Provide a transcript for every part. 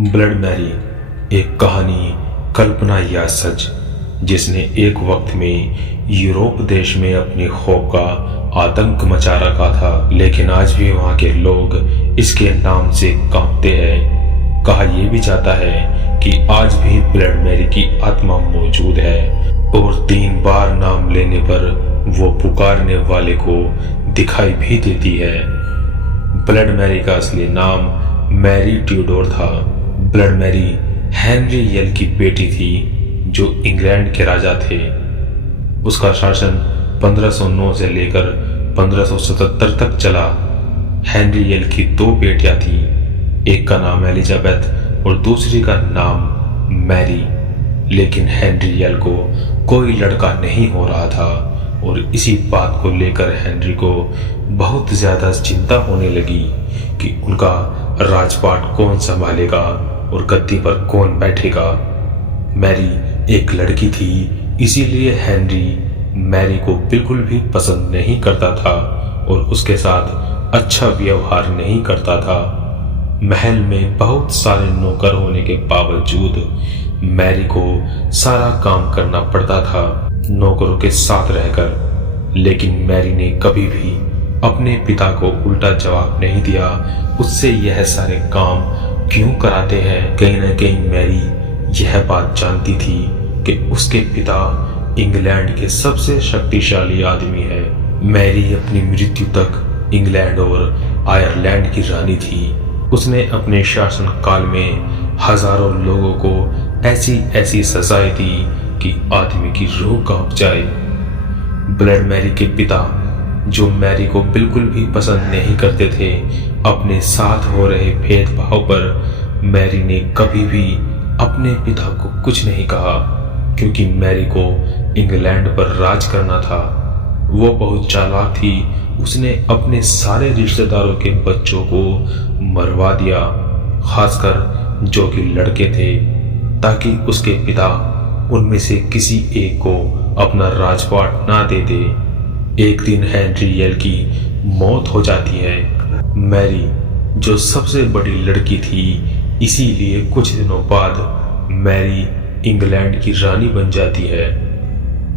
Blood Mary एक कहानी, कल्पना या सच, जिसने एक वक्त में यूरोप देश में अपनी खौफ का आतंक मचा रखा था, लेकिन आज भी वहां के लोग इसके नाम से कांपते हैं। कहा यह भी जाता है कि आज भी ब्लड मैरी की आत्मा मौजूद है और 3 बार नाम लेने पर वो पुकारने वाले को दिखाई भी देती है। ब्लड मैरी का असली नाम मैरी ट्यूडोर था। ब्लड मैरी हेनरी यल की बेटी थी, जो इंग्लैंड के राजा थे। उसका शासन 1509 से लेकर 1577 तक चला। हेनरी यल की 2 बेटियां थी, एक का नाम एलिजाबेथ और दूसरी का नाम मैरी। लेकिन हेनरी यल को कोई लड़का नहीं हो रहा था और इसी बात को लेकर हेनरी को बहुत ज्यादा चिंता होने लगी कि उनका राजपाट कौन संभालेगा और गद्दी पर कौन बैठेगा। मैरी एक लड़की थी, इसीलिए हेनरी मैरी को बिल्कुल भी पसंद नहीं करता था और उसके साथ अच्छा व्यवहार नहीं करता था। महल में बहुत सारे नौकर होने के बावजूद मैरी को सारा काम करना पड़ता था नौकरों के साथ रहकर। लेकिन मैरी ने कभी भी अपने पिता को उल्टा जवाब नहीं दिया, उससे यह सारे काम क्यों कराते हैं। कहीं ना कहीं मैरी यह बात जानती थी कि उसके पिता इंग्लैंड के सबसे शक्तिशाली आदमी है। मैरी अपनी मृत्यु तक इंग्लैंड और आयरलैंड की रानी थी। उसने अपने शासन काल में हजारों लोगों को ऐसी ऐसी सजाएं दी कि आदमी की रूह कांप जाए। ब्लड मैरी के पिता, जो मैरी को बिल्कुल भी पसंद नहीं करते थे, अपने साथ हो रहे भेदभाव पर मैरी ने कभी भी अपने पिता को कुछ नहीं कहा, क्योंकि मैरी को इंग्लैंड पर राज करना था। वो बहुत चालाक थी, उसने अपने सारे रिश्तेदारों के बच्चों को मरवा दिया, खासकर जो कि लड़के थे, ताकि उसके पिता उनमें से किसी एक को अपना राजपाट ना दे दे। एक दिन हेनरी यल की मौत हो जाती है। मैरी, जो सबसे बड़ी लड़की थी, इसीलिए कुछ दिनों बाद मैरी इंग्लैंड की रानी बन जाती है।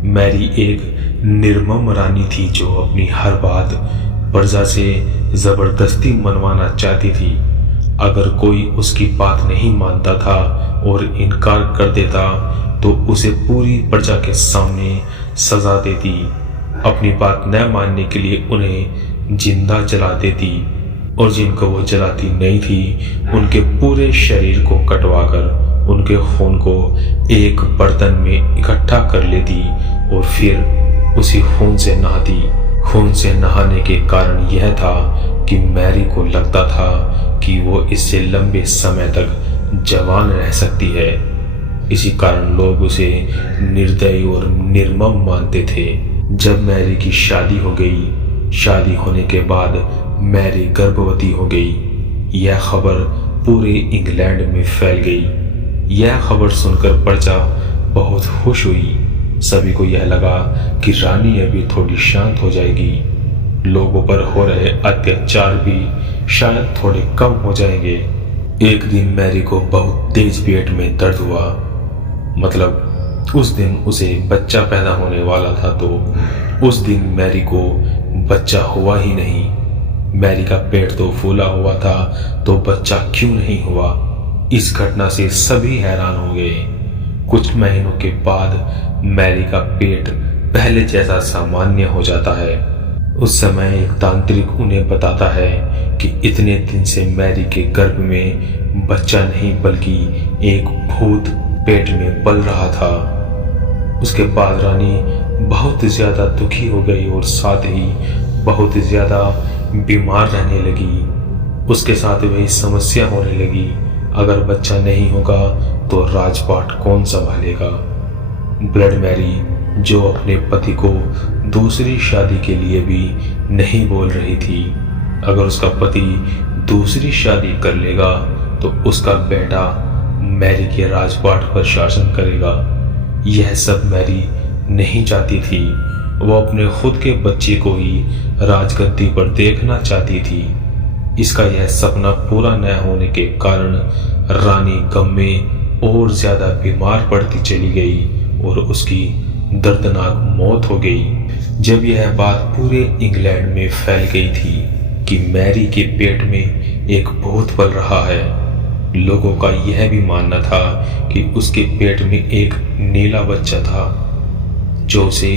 मैरी एक निर्मम रानी थी, जो अपनी हर बात प्रजा से जबरदस्ती मनवाना चाहती थी। अगर कोई उसकी बात नहीं मानता था और इनकार कर देता तो उसे पूरी प्रजा के सामने सजा देती। अपनी बात न मानने के लिए उन्हें जिंदा जला देती और जिनको वो जलाती नहीं थी, उनके पूरे शरीर को कटवाकर उनके खून को एक बर्तन में इकट्ठा कर लेती और फिर उसी खून से नहाती। खून से नहाने के कारण यह था कि मैरी को लगता था कि वो इससे लंबे समय तक जवान रह सकती है। इसी कारण लोग उसे निर्दयी और निर्मम मानते थे। जब मैरी की शादी हो गई, शादी होने के बाद मैरी गर्भवती हो गई। यह खबर पूरे इंग्लैंड में फैल गई। यह खबर सुनकर प्रजा बहुत खुश हुई। सभी को यह लगा कि रानी अभी थोड़ी शांत हो जाएगी, लोगों पर हो रहे अत्याचार भी शायद थोड़े कम हो जाएंगे। एक दिन मैरी को बहुत तेज पेट में दर्द हुआ, मतलब उस दिन उसे बच्चा पैदा होने वाला था, तो उस दिन मैरी को बच्चा हुआ ही नहीं। मैरी का पेट तो फूला हुआ था, तो बच्चा क्यों नहीं हुआ। इस घटना से सभी हैरान हो गए। कुछ महीनों के बाद मैरी का पेट पहले जैसा सामान्य हो जाता है। उस समय एक तांत्रिक उन्हें बताता है कि इतने दिन से मैरी के गर्भ में बच्चा नहीं बल्कि एक भूत पेट में पल रहा था। उसके बाद रानी बहुत ज्यादा दुखी हो गई और साथ ही बहुत ज्यादा बीमार रहने लगी। उसके साथ वही समस्या होने लगी, अगर बच्चा नहीं होगा तो राजपाट कौन संभालेगा। ब्लड मैरी, जो अपने पति को दूसरी शादी के लिए भी नहीं बोल रही थी, अगर उसका पति दूसरी शादी कर लेगा तो उसका बेटा मैरी के राजपाट पर शासन करेगा। यह सब मैरी नहीं चाहती थी। वो अपने खुद के बच्चे को ही राजगद्दी पर देखना चाहती थी। इसका यह सपना पूरा न होने के कारण रानी गम में और ज्यादा बीमार पड़ती चली गई और उसकी दर्दनाक मौत हो गई। जब यह बात पूरे इंग्लैंड में फैल गई थी कि मैरी के पेट में एक भूत पल रहा है, लोगों का यह भी मानना था कि उसके पेट में एक नीला बच्चा था जो उसे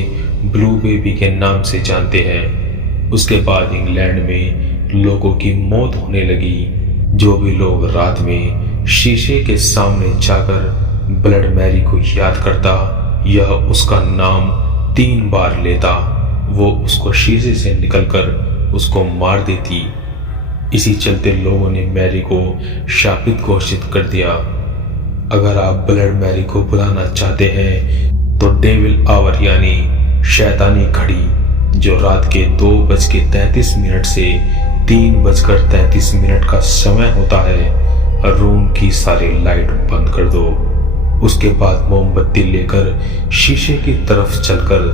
ब्लू बेबी के नाम से जानते हैं। उसके बाद इंग्लैंड में लोगों की मौत होने लगी। जो भी लोग रात में शीशे के सामने जाकर ब्लड मैरी को याद करता, यह उसका नाम 3 बार लेता, वो उसको शीशे से निकलकर उसको मार देती। इसी चलते लोगों ने मैरी को शापित घोषित कर दिया। अगर आप ब्लड मैरी को बुलाना चाहते हैं तो डेविल आवर यानी शैतानी घड़ी, जो रात के 2:33 से 3:33 का समय होता है, रूम की सारी लाइट बंद कर दो। उसके बाद मोमबत्ती लेकर शीशे की तरफ चलकर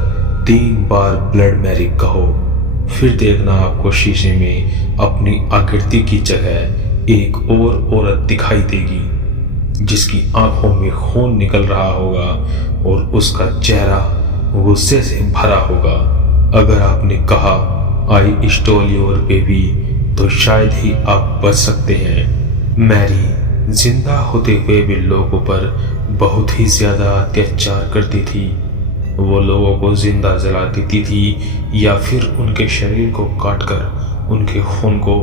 3 बार ब्लड मैरी कहो। फिर देखना आपको शीशे में अपनी आकृति की जगह एक और औरत दिखाई देगी जिसकी आंखों में खून निकल रहा होगा और उसका चेहरा गुस्से से भरा होगा। अगर आपने कहा आई स्टोल योर बेबी तो शायद ही आप बच सकते हैं। मैरी जिंदा होते हुए भी लोगों पर बहुत ही ज्यादा अत्याचार करती थी। वो लोगों को जिंदा जला देती थी या फिर उनके शरीर को काटकर उनके खून को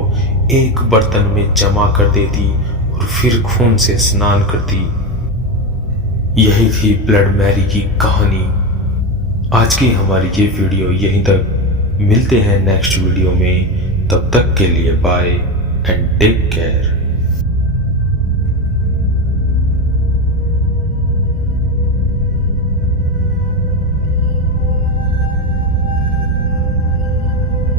एक बर्तन में जमा कर देती और फिर खून से स्नान करती। यही थी ब्लड मैरी की कहानी। आज की हमारी ये वीडियो यहीं तक। मिलते हैं नेक्स्ट वीडियो में, तब तक के लिए बाय एंड टेक केयर।